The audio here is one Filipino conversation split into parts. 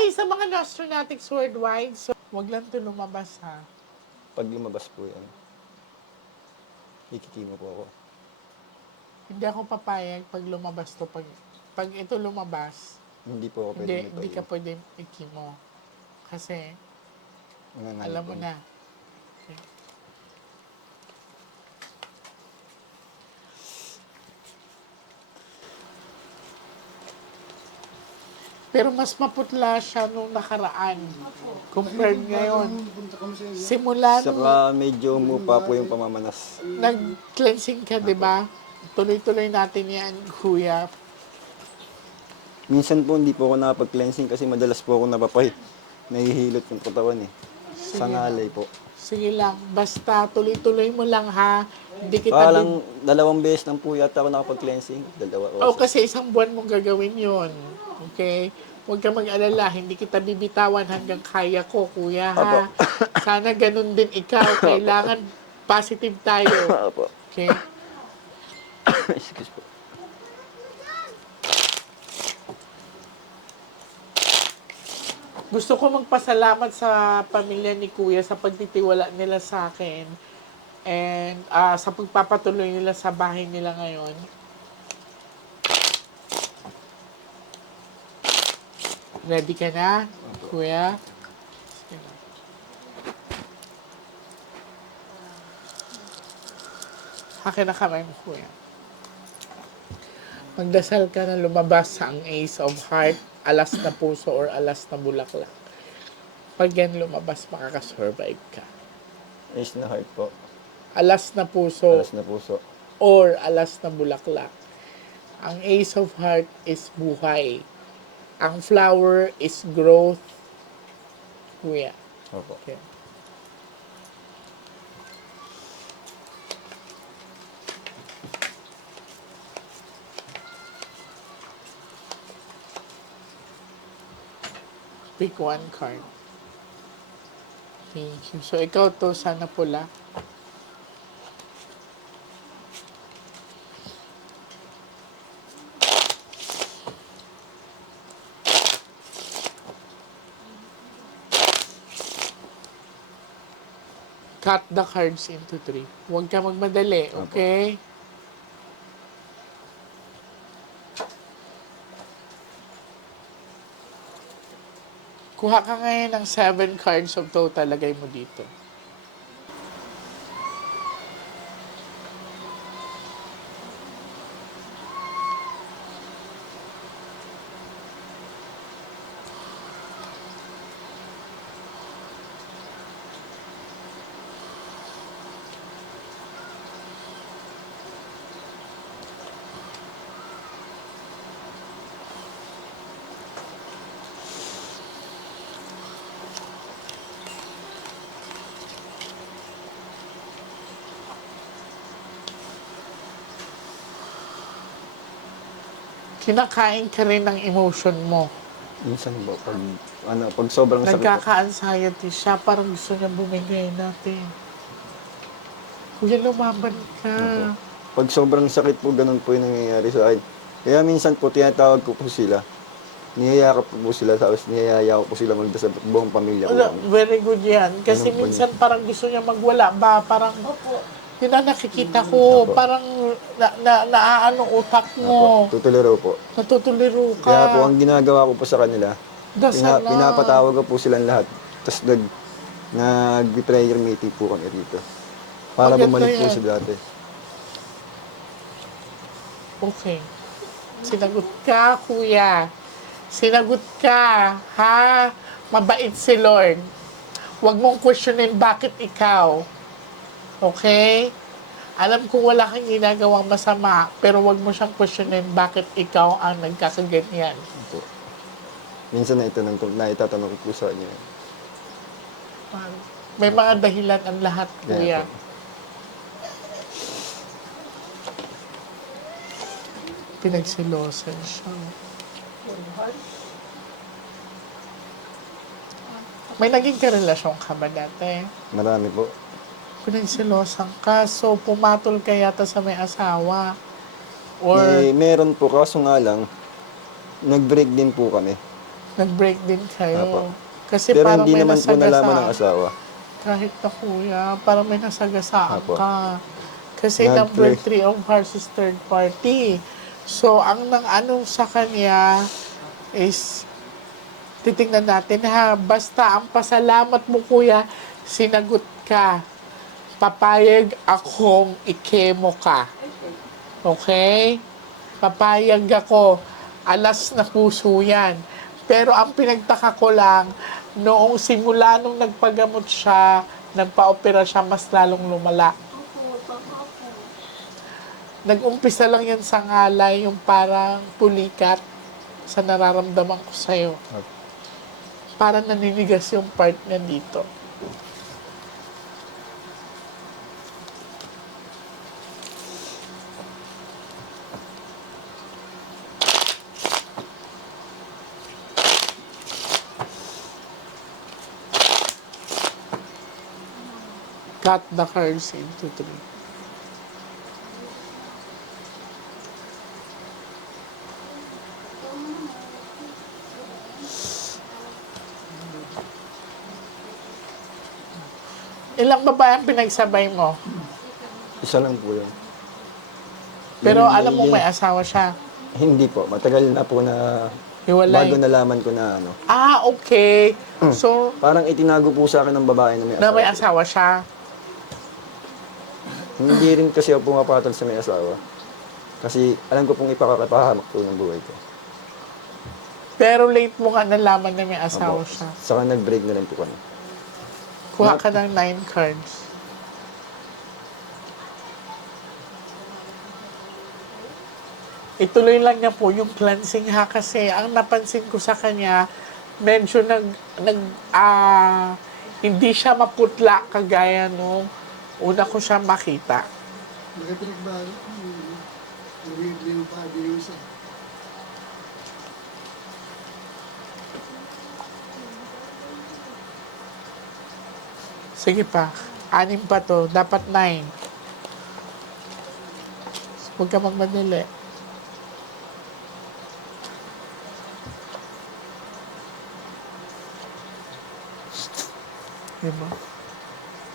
Ay, sa mga Nostronatics worldwide, so wag lang ito lumabas ha. Pag lumabas po yan, ikikimo po ako. Hindi ako papayag pag lumabas to. Pag ito lumabas, Hindi po ako pwede hindi ka pwede ikimo. Kasi, alam mo na. Okay. Pero mas maputla siya nung nakaraan. Compared ngayon. Simula nung Saka medyo umupa po yung pamamanas. nag-cleansing ka, di ba? Tuloy-tuloy natin yan, kuya. Minsan po hindi po ako nakapag-cleansing kasi madalas po ako napapay. Nahihilot yung katawan eh. Sa ngalay po. Sige lang. Basta tuloy-tuloy mo lang ha. Hindi kita Parang 2 beses lang po yata ako nakapag-cleansing. 2 Oh, oras. kasi isang buwan mong gagawin yon. Okay? Huwag ka mag-alala. Hindi kita bibitawan hanggang kaya ko, kuya, ha? Sana ganun din ikaw. Kailangan positive tayo. Opo. Okay? Excuse po. Gusto ko magpasalamat sa pamilya ni kuya sa pagtitiwala nila sa akin and sa pagpapatuloy nila sa bahay nila ngayon. Ready ka na, kuya? Sige na. Akin na kamay mo, kuya. Magdasal ka na lumabas sa ang Ace of Heart, alas na puso or alas na bulaklak. Pag yan lumabas, makakasurvive ka. Ace na heart po. Alas na puso Alas na puso. or alas na bulaklak. Ang Ace of Heart is buhay. Ang flower is growth. Kuya. Opo. Okay. Pick one card. Thank you. So, ikaw to, sana pula. Cut the cards into 3. Huwag ka magmadali, okay? Kuha ka ngayon ng 7 cards of total, lagay mo dito. Kinakain ka rin ng emotion mo. Minsan po, pag sobrang sakit po. Nagkaka-anxiety siya, parang gusto niya bumigay natin. Kuya, lumaban ka. Opo. Pag sobrang sakit po, ganun po yung nangyayari sa akin. Kaya minsan po, tinatawag ko po sila. Niyayakap ko po sila, tapos niyayaya ko po sila magdasal buong pamilya ko. Very good yan. Kasi Ganun po minsan parang gusto niya magwala ba? Parang, yun ang nakikita ko. Opo. Parang naaano utak mo. Opo, tutuliro po. Natutuliro ka. Kaya po, ang ginagawa ko po sa kanila, Dasal lang. pinapatawag ko po silang lahat. Tapos nag-prayer meeting po kami dito. Para Maganda bumalik po yan. sa dati. Okay. Sinagot ka, kuya. Sinagot ka, ha? Mabait si Lord. Huwag mong questionin bakit ikaw. Okay? Alam kong wala kang ginagawang masama, pero huwag mo siyang questionin bakit ikaw ang nagkakaganyan. Po. Minsan naitatanong ko po sa inyo. May mga dahilan ang lahat, Kaya kuya. po. Pinagsilosan siya. May naging karelasyon ka ba dati? Marami po. Pinagsilosan ka, so pumatol ka yata sa may asawa. Or Meron po, kaso nga lang, nag-break din po kami. Nag-break din kayo. Apo. Kasi Pero parang hindi may naman po nalaman ng nasagasaan. asawa. Kahit na kuya, parang may nasagasaan Apo. ka. Kasi number Nag-play. 3 of hearts is third party. So, ang nang ano sa kanya is, titingnan natin ha, basta ang pasalamat mo kuya, sinagot ka. Papayag akong ikemo ka. Okay? Papayag ako. Alas na puso yan. Pero ang pinagtaka ko lang, noong simula nung nagpagamot siya, nagpa-opera siya, mas lalong lumala. Nag-umpisa lang yan sa ngalay, yung parang pulikat sa nararamdaman ko sa'yo. Parang naninigas yung part niya dito. Cut the cards into 3. Ilang babae ang pinagsabay mo? Isa lang po yun. Pero Yun- alam mo yun- may asawa siya. Hindi po. Matagal na po na Hiwalay. bago nalaman ko na ano. Ah, okay. So, Parang itinago po sa akin ng babae na may na asawa. may asawa siya. Hindi rin kasi ako pumapatol sa may asawa. Kasi alam ko pong ipakakapahamak po ng buhay ko. Pero late mo nga nalaman na may asawa Opo. siya. Saka nag-break na rin po kami. Kuha ka ng 9 cards. Ituloy lang niya po yung cleansing ha kasi ang napansin ko sa kanya, medyo hindi siya maputla kagaya nung una ko siya makita. Nakipinagbago ko yung body yung isa. Sige pa, 6 pa to, dapat 9. Huwag ka magmadali. Diba?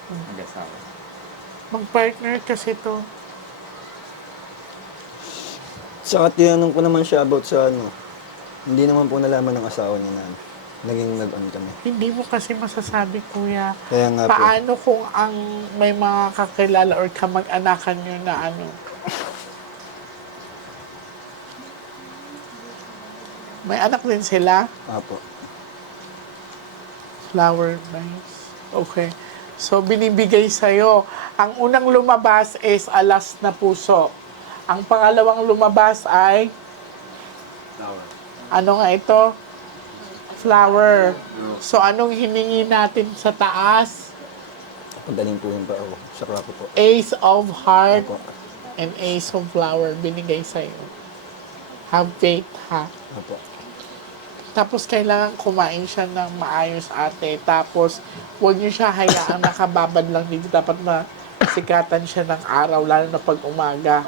Mag-asawa. Mag-partner kasi to. Saka tinanong ko naman siya about sa ano. Hindi naman po nalaman ng asawa niya na naging nag-on kami. Hindi mo kasi masasabi, kuya. Kaya nga po. Paano kung ang may mga kakilala or kamag-anakan nyo na ano? May anak din sila? Apo. Flower, nice. Okay. So, binibigay sa'yo. Ang unang lumabas is alas na puso. Ang pangalawang lumabas ay, Flower. ano nga ito? Flower. So, anong hiningi natin sa taas? Pagaling po yung pa ako. Sakla ko po. Ace of Heart Apo. and Ace of Flower. Binigay sa'yo. Have faith, ha? Apo. Tapos, kailangan kumain siya ng maayos, ate. Tapos, huwag niyo siya hayaang nakababad lang dito. Dapat masikatan siya ng araw, lalo na pag umaga.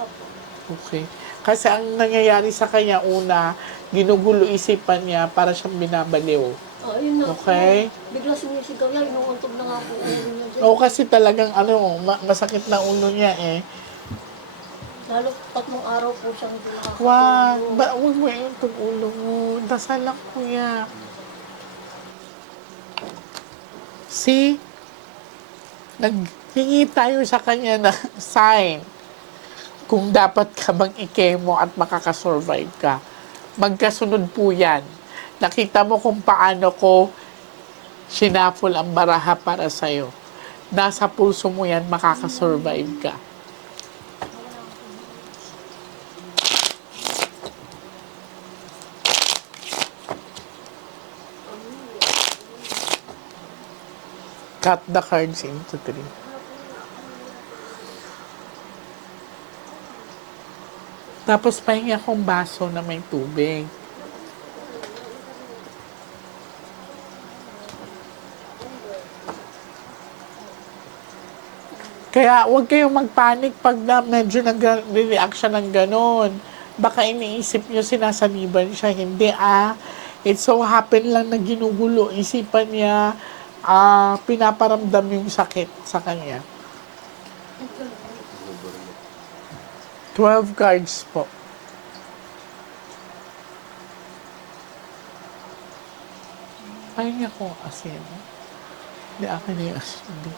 Okay. Kasi ang nangyayari sa kanya, una, ginugulo isipan niya para siyang binabaliw. Ayun na. Okay. Bigla sumisigaw yan, inuuntog na nga po ulo niya dyan. O kasi talagang masakit na ulo niya eh. Lalo 3 araw po siyang hindi Wag mo yung ulo mo. Dasal lang, kuya. See? Naghingi tayo sa kanya na sign kung dapat ka bang ikemo at makakasurvive ka. Magkasunod po yan. Nakita mo kung paano ko sinapol ang baraha para sa'yo. Nasa pulso mo yan, makakasurvive ka. Cut the cards into 3. Tapos pahingi akong baso na may tubig. Kaya huwag kayong magpanik pag medyo nag-react siya ng ganon. Baka iniisip nyo sinasaniban siya. Hindi It so happen lang na ginugulo. Isipan niya, pinaparamdam yung sakit sa kanya. 12 cards po. Ayaw niya kung asin. Hindi, akin na yung asin. Hindi.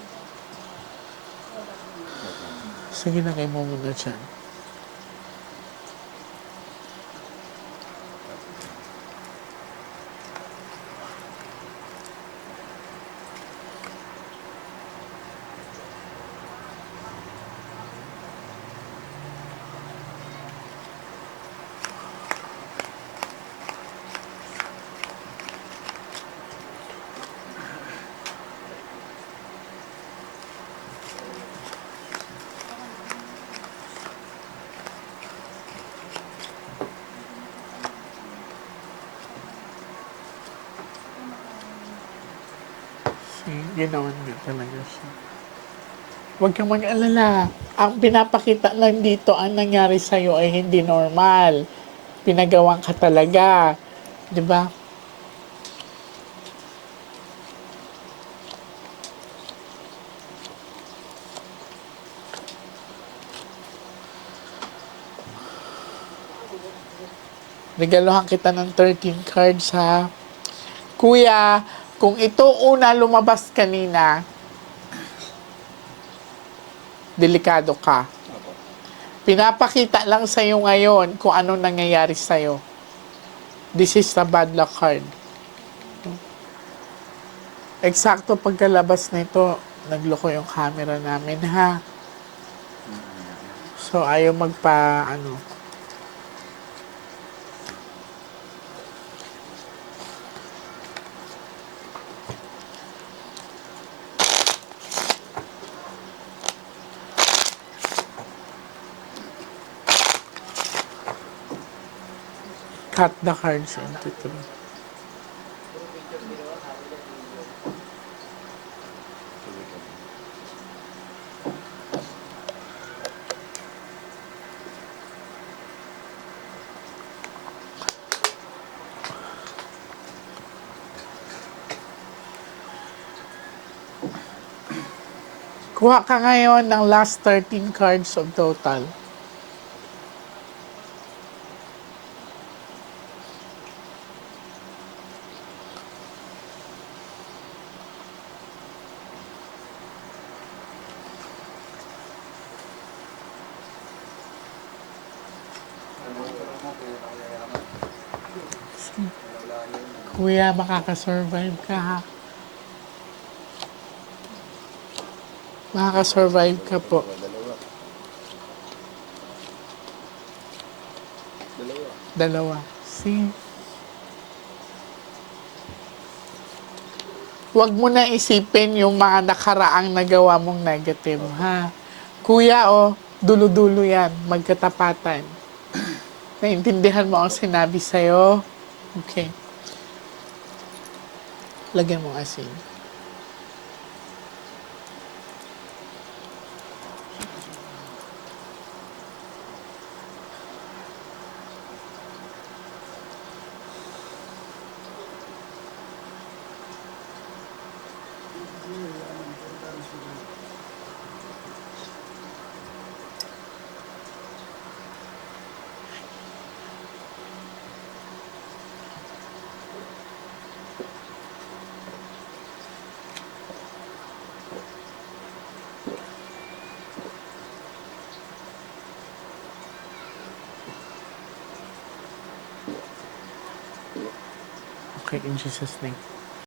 Sige na kayo mo muna dyan. Ginawan niya talaga siya. Huwag kang mag-alala. Ang pinapakita lang dito, ang nangyari sa'yo ay hindi normal. Pinagawan ka talaga. Di ba? Regaluhan kita ng 13 cards, ha? Kuya, kung ito una lumabas kanina, delikado ka. Pinapakita lang sa'yo ngayon kung ano nangyayari sa'yo. This is the bad luck card. Eksakto pagkalabas nito, nagloko yung camera namin, ha? So, ayaw cut the cards into three. Kuha ka ngayon ng last 13 cards of total. Kuya, makakasurvive ka, ha? Makakasurvive ka po. Dalawa. See? Huwag mo na isipin yung mga nakaraang nagawa mong negative, ha? Kuya, dulo-dulo yan. Magkatapatan. Naintindihan mo ang sinabi sa'yo? Okay. Lagyan mo asin. Okay, in Jesus' name.